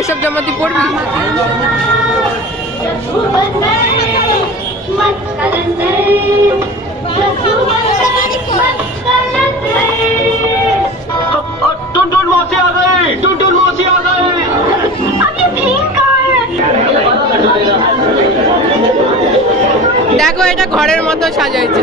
এসব জামা তুই পরবি? দেখো এটা ঘরের মতো সাজাইছে।